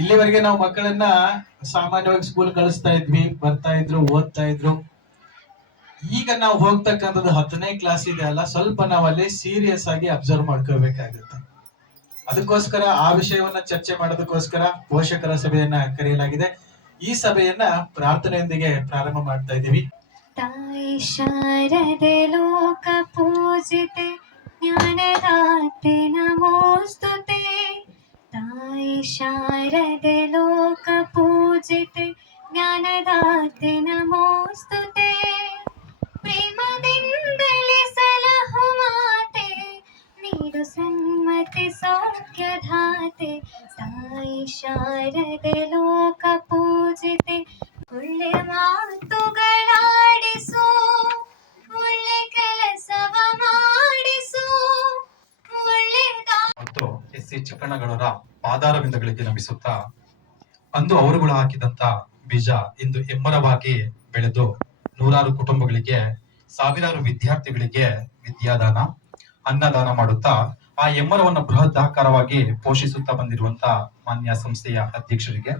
ಇಲ್ಲಿವರೆಗೆ ನಾವು ಮಕ್ಕಳನ್ನ ಸಾಮಾನ್ಯವಾಗಿ ಸ್ಕೂಲ್ ಕಳಿಸ್ತಾ ಇದ್ವಿ, ಬರ್ತಾ ಇದ್ರು, ಓದ್ತಾ ಇದ್ರು. ಈಗ ನಾವು ಹೋಗ್ತಕ್ಕಂಥದ್ದು 10ನೇ ಕ್ಲಾಸ್ ಇದೆ ಅಲ್ಲ, ಸ್ವಲ್ಪ ನಾವು ಅಲ್ಲಿ ಸೀರಿಯಸ್ ಆಗಿ ಅಬ್ಸರ್ವ್ ಮಾಡ್ಕೋಬೇಕಾಗುತ್ತೆ. ಅದಕ್ಕೋಸ್ಕರ ಆ ವಿಷಯವನ್ನ ಚರ್ಚೆ ಮಾಡೋದಕ್ಕೋಸ್ಕರ ಪೋಷಕರ ಸಭೆಯನ್ನ ಕರೆಯಲಾಗಿದೆ. ಈ ಸಭೆಯನ್ನ ಪ್ರಾರ್ಥನೆಯೊಂದಿಗೆ ಪ್ರಾರಂಭ ಮಾಡ್ತಾ ಇದ್ದೀವಿ. ತಾಯಿ ಶಾರದೆ ಲೋಕ ಪೂಜಿತೆ ಜ್ಞಾನದಾತೆ ನಮೋಸ್ತುತೆ. ತಾಯಿ ಶಾರದೆ ಲೋಕ ಪೂಜಿತೆ ಜ್ಞಾನದಾತೆ ನಮೋಸ್ತುತೆ. ಪ್ರೇಮದಿಂದಲೇ ಸಲಹು ಮಾತೆ, ನೀಡು ಸನ್ಮತಿ ಸೌಖ್ಯಧಾತೆ. ತಾಯಿ ಶಾರದೆ ಲೋಕ ಪೂಜಿತೆ. ಒಳ್ಳೆ ಮಾತುಗಳಾಡಿಸು, ಒಳ್ಳೆ ಕೆಲಸವ ಮಾಡಿಸು, ಮತ್ತು ಎಸ್ ಸಿ ಚಿಕ್ಕಣ್ಣಗಳವರ ಪಾದಾರವಿಂದಗಳಿಗೆ ನಮಿಸುತ್ತಾ, ಅಂದು ಅವರುಗಳು ಹಾಕಿದಂತ ಬೀಜ ಇಂದು ಎಮ್ಮರವಾಗಿ ಬೆಳೆದು ನೂರಾರು ಕುಟುಂಬಗಳಿಗೆ, ಸಾವಿರಾರು ವಿದ್ಯಾರ್ಥಿಗಳಿಗೆ ವಿದ್ಯಾದಾನ, ಅನ್ನದಾನ ಮಾಡುತ್ತಾ ಆ ಎಮ್ಮರವನ್ನು ಬೃಹದಾಕಾರವಾಗಿ ಪೋಷಿಸುತ್ತಾ ಬಂದಿರುವಂತ ಮಾನ್ಯ ಸಂಸ್ಥೆಯ ಅಧ್ಯಕ್ಷರಿಗೆ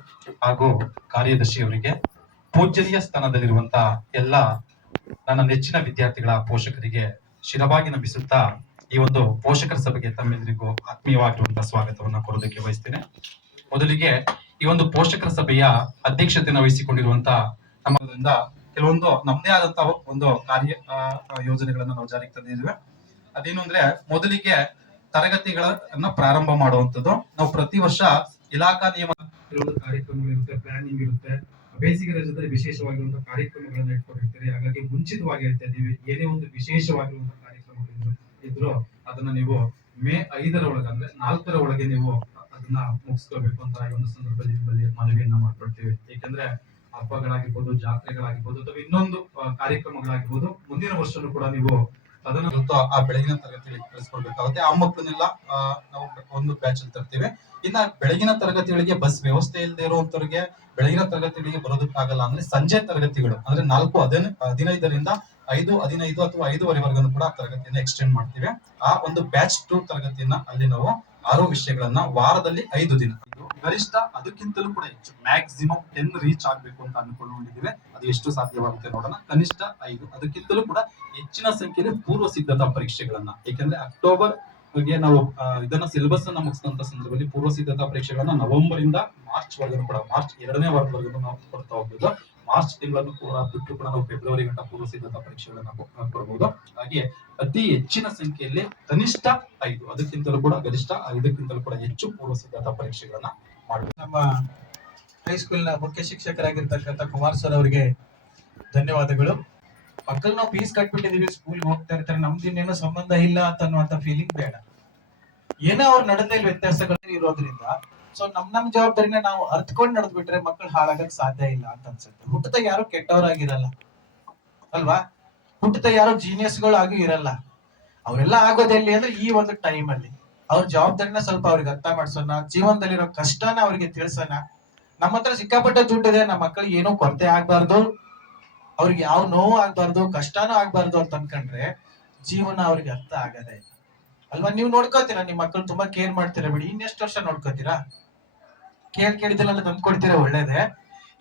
ಹಾಗೂ ಕಾರ್ಯದರ್ಶಿಯವರಿಗೆ, ಪೂಜ್ಯನೀಯ ಸ್ಥಾನದಲ್ಲಿರುವಂತ ಎಲ್ಲ ನನ್ನ ನೆಚ್ಚಿನ ವಿದ್ಯಾರ್ಥಿಗಳ ಪೋಷಕರಿಗೆ ಶಿರವಾಗಿ ನಮಿಸುತ್ತಾ ಈ ಒಂದು ಪೋಷಕರ ಸಭೆಗೆ ತಮ್ಮೆಲ್ಲರಿಗೂ ಆತ್ಮೀಯವಾಗಿರುವಂತಹ ಸ್ವಾಗತವನ್ನ ಕೋರೋದಕ್ಕೆ ಬಯಸ್ತೇನೆ. ಮೊದಲಿಗೆ ಈ ಒಂದು ಪೋಷಕರ ಸಭೆಯ ಅಧ್ಯಕ್ಷತೆಯನ್ನು ವಹಿಸಿಕೊಂಡಿರುವಂತ ನಮ್ಮದಿಂದ ಕೆಲವೊಂದು ನಮ್ಮದೇ ಆದಂತಹ ಒಂದು ಕಾರ್ಯ ಯೋಜನೆಗಳನ್ನ ನಾವು ಜಾರಿಗೆ ತಂದಿದ್ದೇವೆ. ಅದೇನು ಅಂದ್ರೆ, ಮೊದಲಿಗೆ ತರಗತಿಗಳನ್ನ ಪ್ರಾರಂಭ ಮಾಡುವಂಥದ್ದು. ನಾವು ಪ್ರತಿ ವರ್ಷ ಇಲಾಖಾ ನಿಯಮ ಕಾರ್ಯಕ್ರಮಗಳಿರುತ್ತೆ, ಪ್ಲಾನಿಂಗ್ ಇರುತ್ತೆ, ಬೇಸಿಗೆ ರಜದಲ್ಲಿ ವಿಶೇಷವಾಗಿರುವಂತಹ ಕಾರ್ಯಕ್ರಮಗಳನ್ನ ಇಟ್ಕೊಂಡಿರ್ತೀರಿ. ಹಾಗಾಗಿ ಮುಂಚಿತವಾಗಿ ಹೇಳ್ತಾ ಇದ್ದೀವಿ, ಏನೇ ಒಂದು ವಿಶೇಷವಾಗಿರುವಂತಹ ಕಾರ್ಯಕ್ರಮಗಳು ಇದ್ರು ಅದನ್ನ ನೀವು ಮೇ 5ರ ಒಳಗೆ, ಅಂದ್ರೆ 4ರ ಒಳಗೆ ನೀವು ಅದನ್ನ ಮುಗಿಸ್ಕೋಬೇಕು ಅಂತ ಈ ಒಂದು ಸಂದರ್ಭದಲ್ಲಿ ಮನವಿಯನ್ನ ಮಾಡ್ಕೊಳ್ತೀವಿ. ಏಕೆಂದ್ರೆ ಹಬ್ಬಗಳಾಗಿರ್ಬೋದು, ಜಾತ್ರೆಗಳಾಗಿರ್ಬೋದು, ಅಥವಾ ಇನ್ನೊಂದು ಕಾರ್ಯಕ್ರಮಗಳಾಗಿರ್ಬೋದು, ಮುಂದಿನ ವರ್ಷನೂ ಕೂಡ ನೀವು ಅದನ್ನ ಆ ಬೆಳಗಿನ ತರಗತಿಗಳಿಗೆ ಕಳಿಸ್ಕೊಳ್ಬೇಕಾಗುತ್ತೆ. ಆ ಮಕ್ಕಳನ್ನೆಲ್ಲ ನಾವು ಒಂದು ಬ್ಯಾಚ್ ಅಲ್ಲಿ ತರ್ತೀವಿ. ಇನ್ನ ಬೆಳಗಿನ ತರಗತಿಗಳಿಗೆ ಬಸ್ ವ್ಯವಸ್ಥೆ ಇಲ್ಲದೆ ಇರುವಂತವ್ರಿಗೆ ಬೆಳಗಿನ ತರಗತಿಗಳಿಗೆ ಬರೋದಕ್ಕಾಗಲ್ಲ ಅಂದ್ರೆ ಸಂಜೆ ತರಗತಿಗಳು ಅಂದ್ರೆ 4:15ರಿಂದ 5:15 ಅಥವಾ 5:15 ಕೂಡ ತರಗತಿಯನ್ನ ಎಕ್ಸ್ಟೆಂಡ್ ಮಾಡ್ತೀವಿ. ಆ ಒಂದು ಬ್ಯಾಚ್ 2 ತರಗತಿಯನ್ನ ಅಲ್ಲಿ ನಾವು 6 ವಿಷಯಗಳನ್ನ ವಾರದಲ್ಲಿ 5 ದಿನ, ಗರಿಷ್ಠ ಅದಕ್ಕಿಂತಲೂ ಕೂಡ ಹೆಚ್ಚು, ಮ್ಯಾಕ್ಸಿಮಮ್ 10 ರೀಚ್ ಆಗ್ಬೇಕು ಅಂತ ಅನ್ಕೊಂಡಿದ್ದೀವಿ. ಅದು ಎಷ್ಟು ಸಾಧ್ಯವಾಗುತ್ತೆ ನೋಡೋಣ. ಕನಿಷ್ಠ 5, ಅದಕ್ಕಿಂತಲೂ ಕೂಡ ಹೆಚ್ಚಿನ ಸಂಖ್ಯೆಯಲ್ಲಿ ಪೂರ್ವ ಸಿದ್ಧತಾ ಪರೀಕ್ಷೆಗಳನ್ನ, ಏಕೆಂದ್ರೆ ಅಕ್ಟೋಬರ್ ಗೆ ನಾವು ಇದನ್ನ ಸಿಲೆಬಸ್ ಅನ್ನ ಮುಗಿಸಿದಂತ ಸಂದರ್ಭದಲ್ಲಿ ಪೂರ್ವ ಸಿದ್ಧತಾ ಪರೀಕ್ಷೆಗಳನ್ನ ನವೆಂಬರ್ ಇಂದ ಮಾರ್ಚ್ ವರೆಗೂ ಕೂಡ, ಮಾರ್ಚ್ 2ನೇ ವಾರದವರೆಗೂ ನಾವು ಕೊಡ್ತಾ ಹೋಗ್ಬೋದು. ಮಾರ್ಚ್ ತಿಂಗಳನ್ನು ಕೂಡ ಬಿಟ್ಟು ಕೂಡ ನಾವು ಫೆಬ್ರವರಿ ಗಂಟ ಪೂರ್ವ ಸಿದ್ಧತಾ ಪರೀಕ್ಷೆಗಳನ್ನ ಕೊಡಬಹುದು. ಹಾಗೆ ಅತಿ ಹೆಚ್ಚಿನ ಸಂಖ್ಯೆಯಲ್ಲಿ ಕನಿಷ್ಠ 5, ಅದಕ್ಕಿಂತಲೂ ಕೂಡ ಗರಿಷ್ಠ 5ಕ್ಕಿಂತಲೂ ಕೂಡ ಹೆಚ್ಚು ಪೂರ್ವ ಸಿದ್ಧತಾ ಪರೀಕ್ಷೆಗಳನ್ನ ಮಾಡಬೇಕು. ನಮ್ಮ ಹೈಸ್ಕೂಲ್ನ ಮುಖ್ಯ ಶಿಕ್ಷಕರಾಗಿರ್ತಕ್ಕಂಥ ಕುಮಾರ್ ಸರ್ ಅವರಿಗೆ ಧನ್ಯವಾದಗಳು. ಮಕ್ಕಳು ನಾವು ಫೀಸ್ ಕಟ್ಬಿಟ್ಟಿದೀವಿ, ಸ್ಕೂಲ್ ಹೋಗ್ತಾ ಇರ್ತಾರೆ, ನಮ್ದಿನ್ನೇನೋ ಸಂಬಂಧ ಇಲ್ಲ ಅಂತ ಅನ್ನುವಂತ ಫೀಲಿಂಗ್ ಬೇಡ. ಏನೋ ಅವ್ರ ನಡತೆಯಲ್ಲಿ ವ್ಯತ್ಯಾಸಗಳು ಇರೋದ್ರಿಂದ ಸೊ ನಮ್ ಜವಾಬ್ದಾರಿನ ನಾವು ಅರ್ಥಕೊಂಡು ನಡೆದ್ಬಿಟ್ರೆ ಮಕ್ಕಳು ಹಾಳಾಗಕ್ ಸಾಧ್ಯ ಇಲ್ಲ ಅಂತ ಅನ್ಸುತ್ತೆ. ಹುಟ್ಟದ ಯಾರು ಕೆಟ್ಟವರಾಗಿರಲ್ಲ ಅಲ್ವಾ, ಹುಟ್ಟದ ಯಾರು ಜೀನಿಯಸ್ಗಳು ಆಗಿ ಇರಲ್ಲ. ಅವರೆಲ್ಲ ಆಗೋದೆಲ್ಲಿ ಅಂದ್ರೆ ಈ ಒಂದು ಟೈಮ್ ಅಲ್ಲಿ ಅವ್ರ ಜವಾಬ್ದಾರಿನ ಸ್ವಲ್ಪ ಅವ್ರಿಗೆ ಅರ್ಥ ಮಾಡ್ಸೋಣ, ಜೀವನದಲ್ಲಿರೋ ಕಷ್ಟನ ಅವ್ರಿಗೆ ತಿಳ್ಸೋಣ. ನಮ್ಮ ಹತ್ರ ಸಿಕ್ಕಾಪಟ್ಟೆ ದುಡ್ಡಿದೆ, ನಮ್ಮ ಮಕ್ಕಳಿಗೆ ಏನೋ ಕೊರತೆ ಆಗ್ಬಾರ್ದು, ಅವ್ರಿಗೆ ಯಾವ ನೋವು ಆಗ್ಬಾರ್ದು, ಕಷ್ಟನೂ ಆಗ್ಬಾರ್ದು ಅಂತ ಅನ್ಕೊಂಡ್ರೆ ಜೀವನ ಅವ್ರಿಗೆ ಅರ್ಥ ಆಗದೆ ಅಲ್ವಾ. ನೀವು ನೋಡ್ಕೋತೀರಾ, ನಿಮ್ ಮಕ್ಕಳು ತುಂಬಾ ಕೇರ್ ಮಾಡ್ತೀರಾ ಬಿಡಿ, ಇನ್ನೆಷ್ಟು ವರ್ಷ ನೋಡ್ಕೋತೀರಾ? ಕೇಳಿದಿಲ್ಲ ತಂದು ಕೊಡ್ತೀರಾ, ಒಳ್ಳೇದೇ.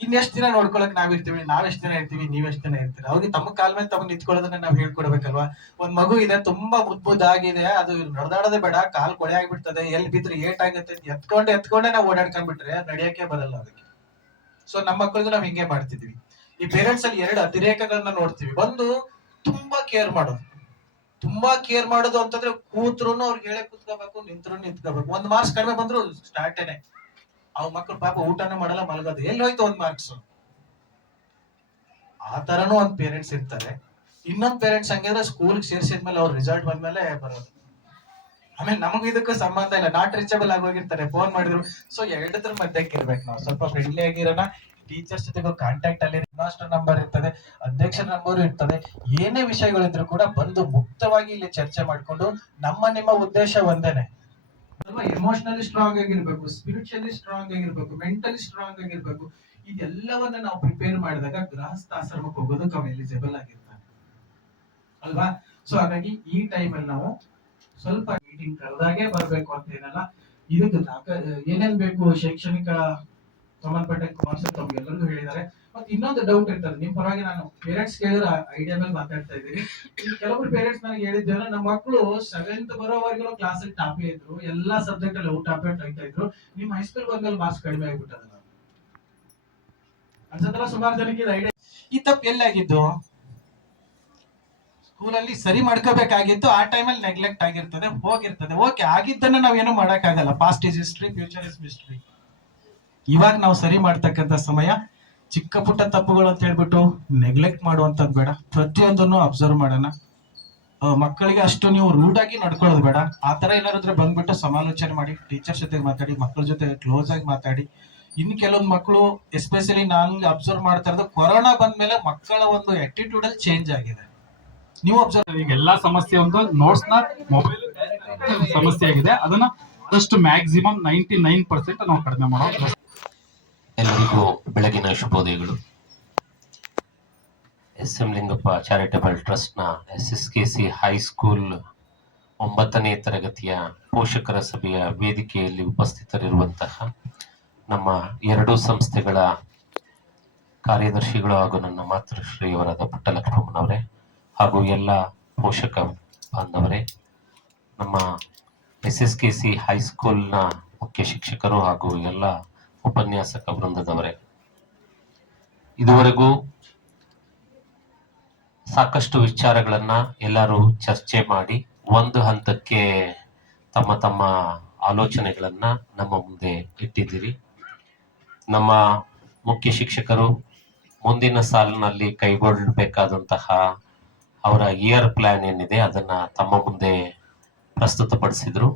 ಇನ್ನೆಷ್ಟು ದಿನ ನೋಡ್ಕೊಳಕ್ ನಾವಿರ್ತೀವಿ, ನಾವೆಷ್ಟು ದಿನ ಇರ್ತೀವಿ, ನೀವೆಷ್ಟು ದಿನ ಇರ್ತೀರಾ? ಅವ್ರಿಗೆ ತಮ್ಮ ಕಾಲ ಮೇಲೆ ತಮ್ಮ ನಿಂತ್ಕೊಳ್ಳೋದನ್ನ ನಾವ್ ಹೇಳ್ಕೊಡ್ಬೇಕಲ್ವಾ. ಒಂದ್ ಮಗು ಇದೆ, ತುಂಬಾ ಮುದ್ದಾಗಿದೆ, ಅದು ನಡೆದಾಡೋದೇ ಬೇಡ, ಕಾಲ್ ಕೊಳೆ ಆಗ್ಬಿಡ್ತದೆ, ಎಲ್ಲಿ ಬಿದ್ರೆ ಏಟ್ ಆಗುತ್ತೆ, ಎತ್ಕೊಂಡೇ ನಾವು ಓಡಾಡ್ಕೊಂಡ್ಬಿಟ್ರೆ ನಡಿಯಕ್ಕೆ ಬರಲ್ಲ ಅದಕ್ಕೆ. ಸೊ ನಮ್ಮ ಮಕ್ಕಳಿಗೂ ನಾವ್ ಹಿಂಗೆ ಮಾಡ್ತಿದ್ವಿ. ಈ ಪೇರೆಂಟ್ಸ್ ಅಲ್ಲಿ 2 ಅತಿರೇಕಗಳನ್ನ ನೋಡ್ತೀವಿ. ಒಂದು ತುಂಬಾ ಕೇರ್ ಮಾಡೋದು ಅಂತಂದ್ರೆ ಕೂತ್ರು ಅವ್ರಿಗೆ ಹೇಳೇ ಕೂತ್ಕೋಬೇಕು, ನಿಂತ್ರು ನಿಂತ್ಕೋಬೇಕು. 1 ಮಾರ್ಕ್ಸ್ ಕಡಿಮೆ ಬಂದ್ರು ಸ್ಟಾರ್ಟೇನೆ. ಅವ್ ಮಕ್ಕಳು ಪಾಪ ಊಟನೂ ಮಾಡಲ್ಲ, ಮಲಗೋದು, ಎಲ್ಲಿ ಹೋಯ್ತು 1 ಮಾರ್ಕ್ಸ್. ಆ ತರನು ಒಂದ್ ಪೇರೆಂಟ್ಸ್ ಇರ್ತಾರೆ. ಇನ್ನೊಂದ್ ಪೇರೆಂಟ್ಸ್ ಹಂಗಿದ್ರೆ ಸ್ಕೂಲ್ ಸೇರ್ಸಿದ್ಮೇಲೆ ಅವ್ರ ರಿಸಲ್ಟ್ ಬಂದ್ಮೇಲೆ ಬರೋದು. ಆಮೇಲೆ ನಮಗೂ ಇದಕ್ಕೂ ಸಂಬಂಧ ಇಲ್ಲ, ನಾಟ್ ರೀಚಬಲ್ ಆಗೋಗಿರ್ತಾರೆ, ಫೋನ್ ಮಾಡಿದ್ರು. ಸೊ ಎರಡದ್ರ ಮಧ್ಯಕ್ಕೆ ಇರ್ಬೇಕು ನಾವು, ಸ್ವಲ್ಪ ಫ್ರೆಂಡ್ಲಿ ಆಗಿರೋಣ. ಟೀಚರ್ಸ್ ಜೊತೆಗೂ ಕಾಂಟ್ಯಾಕ್ಟ್ ಅಲ್ಲಿ ಮಾಸ್ಟರ್ ನಂಬರ್ ಇರ್ತದೆ, ಅಧ್ಯಕ್ಷರ ನಂಬರ್ ಇರ್ತದೆ. ಏನೇ ವಿಷಯಗಳಿದ್ರು ಕೂಡ ಬಂದು ಮುಕ್ತವಾಗಿ ಇಲ್ಲಿ ಚರ್ಚೆ ಮಾಡ್ಕೊಂಡು, ನಿಮ್ಮ ಉದ್ದೇಶ ಒಂದೇನೆ, ಸ್ವಲ್ಪ ಎಮೋಷನಲಿ ಸ್ಟ್ರಾಂಗ್ ಆಗಿರ್ಬೇಕು, ಸ್ಪಿರಿಚುವಲಿ ಸ್ಟ್ರಾಂಗ್ ಆಗಿರ್ಬೇಕು, ಮೆಂಟಲಿ ಸ್ಟ್ರಾಂಗ್ ಆಗಿರ್ಬೇಕು. ಇದೆಲ್ಲವನ್ನ ನಾವು ಪ್ರಿಪೇರ್ ಮಾಡಿದಾಗ ಗೃಹಸ್ಥಾಶ್ರಮಕ್ಕೆ ಹೋಗೋದಕ್ಕೆ ಅವ ಎಲಿಜಿಬಲ್ ಆಗಿರ್ತಾನೆ ಅಲ್ವಾ. ಸೊ ಹಾಗಾಗಿ ಈ ಟೈಮಲ್ಲಿ ನಾವು ಸ್ವಲ್ಪ ಮೀಟಿಂಗ್ ಕರೆದಾಗೆ ಬರ್ಬೇಕು ಅಂತ ಏನಲ್ಲ. ಇದಕ್ಕೆ ಏನೇನ್ ಬೇಕು ಶೈಕ್ಷಣಿಕ ಸಂಬಂಧಪಟ್ಟ ಕುಮಾರಸ್ವಾಮಿ ತಮ್ಗೆಲ್ಲರಿಗೂ ಹೇಳಿದ್ದಾರೆ. ಮತ್ತೆ ಇನ್ನೊಂದು ಡೌಟ್ ಇರ್ತದೆ ನಿಮ್ ಪರವಾಗಿ, ನಾನು ಪೇರೆಂಟ್ಸ್ ಕೇಳಿದ್ರೆ ಐಡಿಯಾ ಮೇಲೆ ಮಾತಾಡ್ತಾ ಇದ್ದೀನಿ. ಕೆಲವರು ಪೇರೆಂಟ್ಸ್ ನನಗೆ ಹೇಳಿದ್ದೇವೆ, ನಮ್ಮ ಮಕ್ಕಳು 7th ಬರೋವರೆಗೂ ಕ್ಲಾಸ್ ಟಾಪೇ ಇದ್ರು, ಎಲ್ಲಾ ಸಬ್ಜೆಕ್ಟ್ ಅಲ್ಲಿ ಟಾಪೇ ತೆಗಿತಾ ಇದ್ರು, ನಿಮ್ ಹೈಸ್ಕೂಲ್ ಬಂದಲ್ಲಿ ಮಾರ್ಕ್ಸ್ ಕಡಿಮೆ ಆಗ್ಬಿಟ್ಟದ ಅನ್ಸತ್ತಲ್ಲ ಸುಮಾರು ಜನಕ್ಕೆ ಇದು ಐಡಿಯಾ. ಈ ತಪ್ಪು ಎಲ್ಲಾಗಿದ್ದು ಸ್ಕೂಲಲ್ಲಿ ಸರಿ ಮಾಡ್ಕೋಬೇಕಾಗಿತ್ತು, ಆ ಟೈಮಲ್ಲಿ ನೆಗ್ಲೆಕ್ಟ್ ಆಗಿರ್ತದೆ, ಹೋಗಿರ್ತದೆ. ಓಕೆ, ಆಗಿದ್ದನ್ನ ನಾವೇನು ಮಾಡಕ್ಕಾಗಲ್ಲ. Past is history, future is mystery. ಇವಾಗ ನಾವು ಸರಿ ಮಾಡ್ತಕ್ಕಂಥ ಸಮಯ. ಚಿಕ್ಕ ಪುಟ್ಟ ತಪ್ಪುಗಳು ಅಂತ ಹೇಳ್ಬಿಟ್ಟು ನೆಗ್ಲೆಕ್ಟ್ ಮಾಡುವಂತದ್ದು ಬೇಡ, ಪ್ರತಿಯೊಂದನ್ನು ಅಬ್ಸರ್ವ್ ಮಾಡೋಣ. ಮಕ್ಕಳಿಗೆ ಅಷ್ಟು ನೀವು ರೂಡ್ ಆಗಿ ನಡ್ಕೊಳ್ಳೋದು ಬೇಡ. ಆ ತರ ಏನಾದ್ರು ಬಂದ್ಬಿಟ್ಟು ಸಮಾಲೋಚನೆ ಮಾಡಿ, ಟೀಚರ್ಸ್ ಜೊತೆ ಮಾತಾಡಿ, ಮಕ್ಕಳ ಜೊತೆ ಕ್ಲೋಸ್ ಆಗಿ ಮಾತಾಡಿ. ಇನ್ನು ಕೆಲವೊಂದು ಮಕ್ಕಳು ಎಸ್ಪೆಷಲಿ ನಾನು ಅಬ್ಸರ್ವ್ ಮಾಡ್ತಾ ಇರೋದು, ಕೊರೋನಾ ಬಂದ್ಮೇಲೆ ಮಕ್ಕಳ ಒಂದು ಆಟಿಟ್ಯೂಡ್ ಅಲ್ಲಿ ಚೇಂಜ್ ಆಗಿದೆ. ನೀವು ಅಬ್ಸರ್ವ್, ಈಗ ಎಲ್ಲಾ ಸಮಸ್ಯೆ ಒಂದು ನೋಟ್ಸ್ ನ ಮೊಬೈಲ್ ಸಮಸ್ಯೆ ಆಗಿದೆ. ಅದನ್ನ ಆದಷ್ಟು ಮ್ಯಾಕ್ಸಿಮಮ್ 99% ನಾವು ಕಡಿಮೆ ಮಾಡೋದು. ಎಲ್ಲರಿಗೂ ಬೆಳಗಿನ ಶುಭೋದಯಗಳು. ಎಸ್.ಎಂ. ಲಿಂಗಪ್ಪ ಚಾರಿಟಬಲ್ ಟ್ರಸ್ಟ್ನ SSKC ಹೈಸ್ಕೂಲ್ 9ನೇ ತರಗತಿಯ ಪೋಷಕರ ಸಭೆಯ ವೇದಿಕೆಯಲ್ಲಿ ಉಪಸ್ಥಿತರಿರುವಂತಹ ನಮ್ಮ ಎರಡೂ ಸಂಸ್ಥೆಗಳ ಕಾರ್ಯದರ್ಶಿಗಳು ಹಾಗೂ ನನ್ನ ಮಾತೃಶ್ರೀಯವರಾದ ಪುಟ್ಟಲಕ್ಷ್ಮಮ್ಮನವರೇ ಹಾಗೂ ಎಲ್ಲ ಪೋಷಕ ಬಾಂಧವರೇ, ನಮ್ಮ SSKC ಹೈಸ್ಕೂಲ್ನ ಮುಖ್ಯ ಶಿಕ್ಷಕರು ಹಾಗೂ ಎಲ್ಲ ಉಪನ್ಯಾಸಕ ವೃಂದದವರೇ, ಇದುವರೆಗೂ ಸಾಕಷ್ಟು ವಿಚಾರಗಳನ್ನ ಎಲ್ಲರೂ ಚರ್ಚೆ ಮಾಡಿ ಒಂದು ಹಂತಕ್ಕೆ ತಮ್ಮ ತಮ್ಮ ಆಲೋಚನೆಗಳನ್ನ ನಮ್ಮ ಮುಂದೆ ಇಟ್ಟಿದ್ದೀರಿ. ನಮ್ಮ ಮುಖ್ಯ ಶಿಕ್ಷಕರು ಮುಂದಿನ ಸಾಲಿನಲ್ಲಿ ಕೈಗೊಳ್ಳಬೇಕಾದಂತಹ ಅವರ ಇಯರ್ ಪ್ಲಾನ್ ಏನಿದೆ ಅದನ್ನ ತಮ್ಮ ಮುಂದೆ ಪ್ರಸ್ತುತಪಡಿಸಿದ್ರು.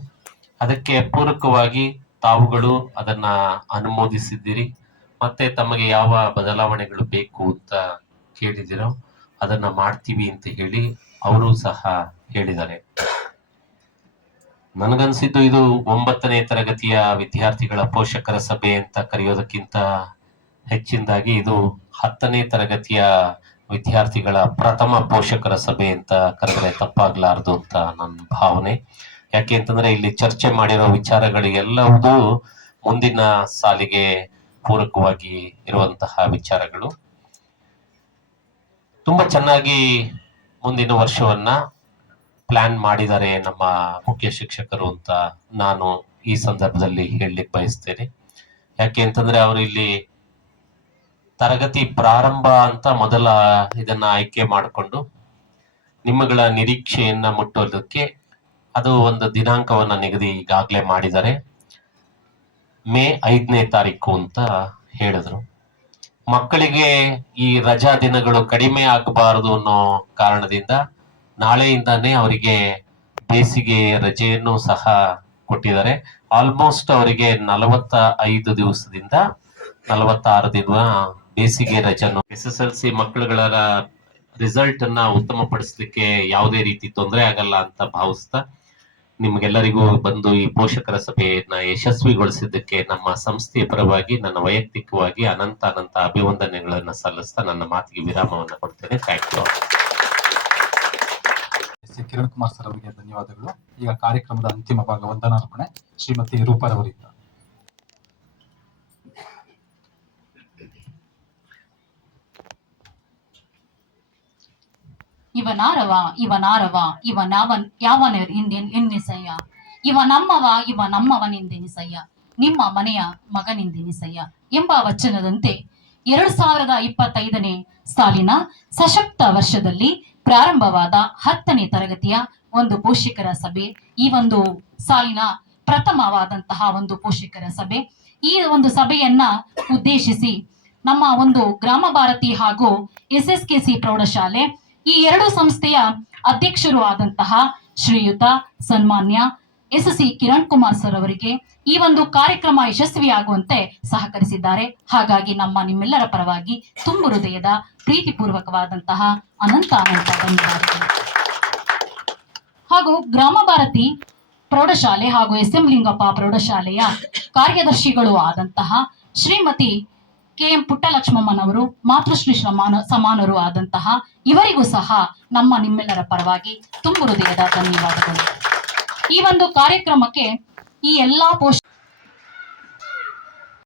ಅದಕ್ಕೆ ಪೂರಕವಾಗಿ ತಾವುಗಳು ಅದನ್ನ ಅನುಮೋದಿಸಿದ್ದೀರಿ. ಮತ್ತೆ ತಮಗೆ ಯಾವ ಬದಲಾವಣೆಗಳು ಬೇಕು ಅಂತ ಕೇಳಿದಿರೋ ಅದನ್ನ ಮಾಡ್ತೀವಿ ಅಂತ ಹೇಳಿ ಅವರು ಸಹ ಹೇಳಿದ್ದಾರೆ. ನನಗನ್ಸಿದ್ದು ಇದು 9ನೇ ತರಗತಿಯ ವಿದ್ಯಾರ್ಥಿಗಳ ಪೋಷಕರ ಸಭೆ ಅಂತ ಕರೆಯೋದಕ್ಕಿಂತ ಹೆಚ್ಚಿನದಾಗಿ ಇದು 10ನೇ ತರಗತಿಯ ವಿದ್ಯಾರ್ಥಿಗಳ ಪ್ರಥಮ ಪೋಷಕರ ಸಭೆ ಅಂತ ಕರೆದ್ರೆ ತಪ್ಪಾಗ್ಲಾರ್ದು ಅಂತ ನನ್ನ ಭಾವನೆ. ಯಾಕೆ ಅಂತಂದ್ರೆ ಇಲ್ಲಿ ಚರ್ಚೆ ಮಾಡಿರೋ ವಿಚಾರಗಳು ಎಲ್ಲವೂ ಮುಂದಿನ ಸಾಲಿಗೆ ಪೂರಕವಾಗಿ ಇರುವಂತಹ ವಿಚಾರಗಳು. ತುಂಬಾ ಚೆನ್ನಾಗಿ ಮುಂದಿನ ವರ್ಷವನ್ನ ಪ್ಲಾನ್ ಮಾಡಿದ್ದಾರೆ ನಮ್ಮ ಮುಖ್ಯ ಶಿಕ್ಷಕರು ಅಂತ ನಾನು ಈ ಸಂದರ್ಭದಲ್ಲಿ ಹೇಳಲಿಕ್ಕೆ ಬಯಸ್ತೇನೆ. ಯಾಕೆ ಅಂತಂದ್ರೆ ಅವರು ಇಲ್ಲಿ ತರಗತಿ ಪ್ರಾರಂಭ ಅಂತ ಮೊದಲ ಇದನ್ನ ಆಯ್ಕೆ ಮಾಡಿಕೊಂಡು ನಿಮ್ಮಗಳ ನಿರೀಕ್ಷೆಯನ್ನ ಮುಟ್ಟೋದಕ್ಕೆ ಅದು ಒಂದು ದಿನಾಂಕವನ್ನ ನಿಗದಿ ಈಗಾಗಲೇ ಮಾಡಿದ್ದಾರೆ. ಮೇ 5ನೇ ತಾರೀಕು ಅಂತ ಹೇಳಿದ್ರು. ಮಕ್ಕಳಿಗೆ ಈ ರಜಾ ದಿನಗಳು ಕಡಿಮೆ ಆಗಬಾರದು ಅನ್ನೋ ಕಾರಣದಿಂದ ನಾಳೆಯಿಂದಾನೇ ಅವರಿಗೆ ಬೇಸಿಗೆ ರಜೆಯನ್ನು ಸಹ ಕೊಟ್ಟಿದ್ದಾರೆ. ಆಲ್ಮೋಸ್ಟ್ ಅವರಿಗೆ 45 ದಿವಸದಿಂದ 46 ದಿನ ಬೇಸಿಗೆ ರಜೆಯನ್ನು. SSLC ಮಕ್ಕಳುಗಳ ರಿಸಲ್ಟ್ ಅನ್ನ ಉತ್ತಮಪಡಿಸಲಿಕ್ಕೆ ಯಾವುದೇ ರೀತಿ ತೊಂದರೆ ಆಗಲ್ಲ ಅಂತ ಭಾವಿಸ್ತಾ ನಿಮ್ಗೆಲ್ಲರಿಗೂ ಬಂದು ಈ ಪೋಷಕರ ಸಭೆಯನ್ನ ಯಶಸ್ವಿಗೊಳಿಸಿದ್ದಕ್ಕೆ ನಮ್ಮ ಸಂಸ್ಥೆಯ ಪರವಾಗಿ ನನ್ನ ವೈಯಕ್ತಿಕವಾಗಿ ಅನಂತ ಅಭಿವಂದನೆಗಳನ್ನ ಸಲ್ಲಿಸ್ತಾ ನನ್ನ ಮಾತಿಗೆ ವಿರಾಮವನ್ನ ಕೊಡ್ತೇನೆ. Thank you. Kiran Kumar sir ಅವರಿಗೆ ಧನ್ಯವಾದಗಳು. ಈಗ ಕಾರ್ಯಕ್ರಮದ ಅಂತಿಮ ಭಾಗ ವಂದನಾರ್ಪಣೆ ಶ್ರೀಮತಿ ರೂಪಾರವರಿಂದ. ಇವನಾರವ ಯಾವನ ಎನ್ನಿಸಯ್ಯ, ಇವ ನಮ್ಮವನೆಂದೆನಿಸಯ್ಯ, ನಿಮ್ಮ ಮನೆಯ ಮಗನೆಂದೆನಿಸಯ್ಯ ಎಂಬ ವಚನದಂತೆ 2025ನೇ ಸಾಲಿನ ಸಶಕ್ತ ವರ್ಷದಲ್ಲಿ ಪ್ರಾರಂಭವಾದ 10ನೇ ತರಗತಿಯ ಒಂದು ಪೋಷಕರ ಸಭೆ, ಈ ಒಂದು ಸಾಲಿನ ಪ್ರಥಮವಾದಂತಹ ಒಂದು ಪೋಷಕರ ಸಭೆ. ಈ ಒಂದು ಸಭೆಯನ್ನ ಉದ್ದೇಶಿಸಿ ನಮ್ಮ ಒಂದು ಗ್ರಾಮ ಭಾರತಿ ಹಾಗೂ SSKC ಪ್ರೌಢಶಾಲೆ ಈ ಎರಡು ಸಂಸ್ಥೆಯ ಅಧ್ಯಕ್ಷರು ಆದಂತಹ ಶ್ರೀಯುತ ಸನ್ಮಾನ್ಯ SC ಕಿರಣ್ ಕುಮಾರ್ ಸರ್ ಅವರಿಗೆ ಈ ಒಂದು ಕಾರ್ಯಕ್ರಮ ಯಶಸ್ವಿಯಾಗುವಂತೆ ಸಹಕರಿಸಿದ್ದಾರೆ. ಹಾಗಾಗಿ ನಿಮ್ಮೆಲ್ಲರ ಪರವಾಗಿ ತುಂಬು ಹೃದಯದ ಪ್ರೀತಿಪೂರ್ವಕವಾದಂತಹ ಅನಂತ ಧನ್ಯವಾದಗಳು. ಹಾಗೂ ಗ್ರಾಮ ಭಾರತಿ ಪ್ರೌಢಶಾಲೆ ಹಾಗೂ ಎಸ್.ಎಂ. ಲಿಂಗಪ್ಪ ಪ್ರೌಢಶಾಲೆಯ ಕಾರ್ಯದರ್ಶಿಗಳು ಆದಂತಹ ಶ್ರೀಮತಿ ಕೆ.ಎಂ. ಪುಟ್ಟಲಕ್ಷ್ಮಮ್ಮನವರು, ಮಾತೃಶ್ರೀ ಸಮಾನರು ಆದಂತಹ ಇವರಿಗೂ ಸಹ ನಿಮ್ಮೆಲ್ಲರ ಪರವಾಗಿ ತುಂಬು ಹೃದಯದ ಧನ್ಯವಾದಗಳು. ಈ ಒಂದು ಕಾರ್ಯಕ್ರಮಕ್ಕೆ ಈ ಎಲ್ಲಾ